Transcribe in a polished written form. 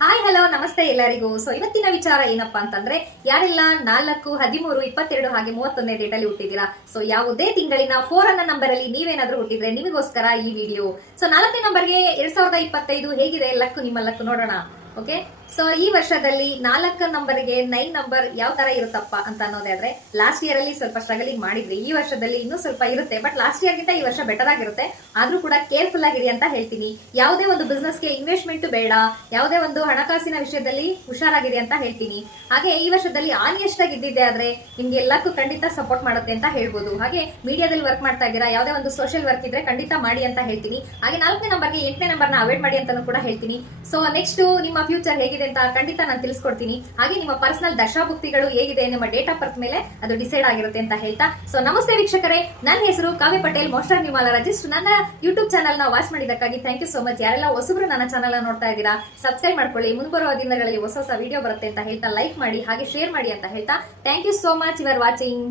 Hi hello ನಮಸ್ತೆ ಎಲ್ಲರಿಗೂ. So ಇವತ್ತಿನ ವಿಚಾರ ಏನಪ್ಪಾ ಅಂತಂದ್ರೆ, ಯಾರೆಲ್ಲ 4, 13, 22 ಹಾಗೆ 31ನೇ ಡೇಟ್ ಅಲ್ಲಿ ಹುಟ್ಟಿದ್ದೀರಾ, ಸೊ ಯಾವುದೇ ತಿಂಗಳಿನ 4 ಅನ್ನೋ ನಂಬರ್ ಅಲ್ಲಿ ನೀವೇನಾದ್ರೂ ಹುಟ್ಟಿದ್ರೆ ನಿಮಗೋಸ್ಕರ ಈ ವಿಡಿಯೋ. ಸೊ 4ನೇ ನಂಬರ್ಗೆ 2025 ಹೇಗಿದೆ ಲಕ್, ನಿಮ್ಮ ಲಕ್ ನೋಡೋಣ. ಓಕೆ, ಸೊ ಈ ವರ್ಷದಲ್ಲಿ 4 ನಂಬರ್ಗೆ 9 ನಂಬರ್ ಯಾವ ತರ ಇರುತ್ತಪ್ಪ ಅಂತ ಅನ್ನೋದೇ ಆದ್ರೆ, ಲಾಸ್ಟ್ ಇಯರ್ ಅಲ್ಲಿ ಸ್ವಲ್ಪ ಸ್ಟ್ರಗಲಿಂಗ್ ಮಾಡಿದ್ರಿ, ಈ ವರ್ಷದಲ್ಲಿ ಇನ್ನೂ ಸ್ವಲ್ಪ ಇರುತ್ತೆ, ಬಟ್ ಲಾಸ್ಟ್ ಇಯರ್ ಗಿಂತ ಈ ವರ್ಷ ಬೆಟರ್ ಆಗಿರುತ್ತೆ. ಆದ್ರೂ ಕೂಡ ಕೇರ್ಫುಲ್ ಆಗಿರಿ ಅಂತ ಹೇಳ್ತೀನಿ. ಯಾವುದೇ ಒಂದು ಬಿಸ್ನೆಸ್ಗೆ ಇನ್ವೆಸ್ಟ್ಮೆಂಟ್ ಬೇಡ, ಯಾವುದೇ ಒಂದು ಹಣಕಾಸಿನ ವಿಷಯದಲ್ಲಿ ಹುಷಾರಾಗಿರಿ ಅಂತ ಹೇಳ್ತೀನಿ. ಹಾಗೆ ಈ ವರ್ಷದಲ್ಲಿ ಆನೆಸ್ಟ್ ಆಗಿ ಇದ್ದಿದ್ದೆ ಆದ್ರೆ ನಿಮ್ಗೆ ಎಲ್ಲಕ್ಕೂ ಖಂಡಿತ ಸಪೋರ್ಟ್ ಮಾಡುತ್ತೆ ಅಂತ ಹೇಳ್ಬೋದು. ಹಾಗೆ ಮೀಡಿಯಾದಲ್ಲಿ ವರ್ಕ್ ಮಾಡ್ತಾ ಇದ್ದೀರಾ, ಯಾವುದೇ ಒಂದು ಸೋಷಿಯಲ್ ವರ್ಕ್ ಇದ್ರೆ ಖಂಡಿತ ಮಾಡಿ ಅಂತ ಹೇಳ್ತೀನಿ. ಹಾಗೆ 4ನೇ ನಂಬರ್ಗೆ 8ನೇ ನಂಬರ್ನ ಅವಾಯ್ಡ್ ಮಾಡಿ ಅಂತಾನು ಕೂಡ ಹೇಳ್ತೀನಿ. ಸೊ ನೆಕ್ಸ್ಟ್ ನಿಮ್ಮ ಫ್ಯೂಚರ್ ಹೇಗಿದೆ ಅಂತ ಖಂಡಿತ ನಾನು ತಿಳಿಸ್ಕೊಡ್ತೀನಿ. ಹಾಗೆ ನಿಮ್ಮ ಪರ್ಸನಲ್ ದಶಾಭುಕ್ತಿಗಳು ಹೇಗಿದೆ ನಿಮ್ಮ ಡೇಟ್ ಆಫ್ ಬರ್ತ್ ಮೇಲೆ ಅದು ಡಿಸೈಡ್ ಆಗಿರುತ್ತೆ ಅಂತ ಹೇಳ್ತಾ, ಸೊ ನಮಸ್ತೆ ವೀಕ್ಷಕರೇ, ನನ್ನ ಹೆಸರು ಕಾವ್ಯ ಪಟೇಲ್, ಮೋಸ್ಟರ್ ನ್ಯೂಮಾಲಜಿಸ್ಟ್. ನನ್ನ ಯೂಟ್ಯೂಬ್ ಚಾನಲ್ ನ ವಾಚ್ ಮಾಡಿದಕ್ಕಾಗಿ ಥ್ಯಾಂಕ್ ಯು ಸೋ ಮಚ್. ಯಾರೆಲ್ಲ ಹೊಸಬ್ರು ನನ್ನ ಚಾನಲ್ ನೋಡ್ತಾ ಇದ್ದೀರಾ, ಸಬ್ಸ್ಕ್ರೈಬ್ ಮಾಡ್ಕೊಳ್ಳಿ. ಮುಂಬರುವ ದಿನಗಳಲ್ಲಿ ಹೊಸ ವಿಡಿಯೋ ಬರುತ್ತೆ ಅಂತ ಹೇಳ್ತಾ ಲೈಕ್ ಮಾಡಿ ಹಾಗೆ ಶೇರ್ ಮಾಡಿ ಅಂತ ಹೇಳ್ತಾ thank you so much. You are watching.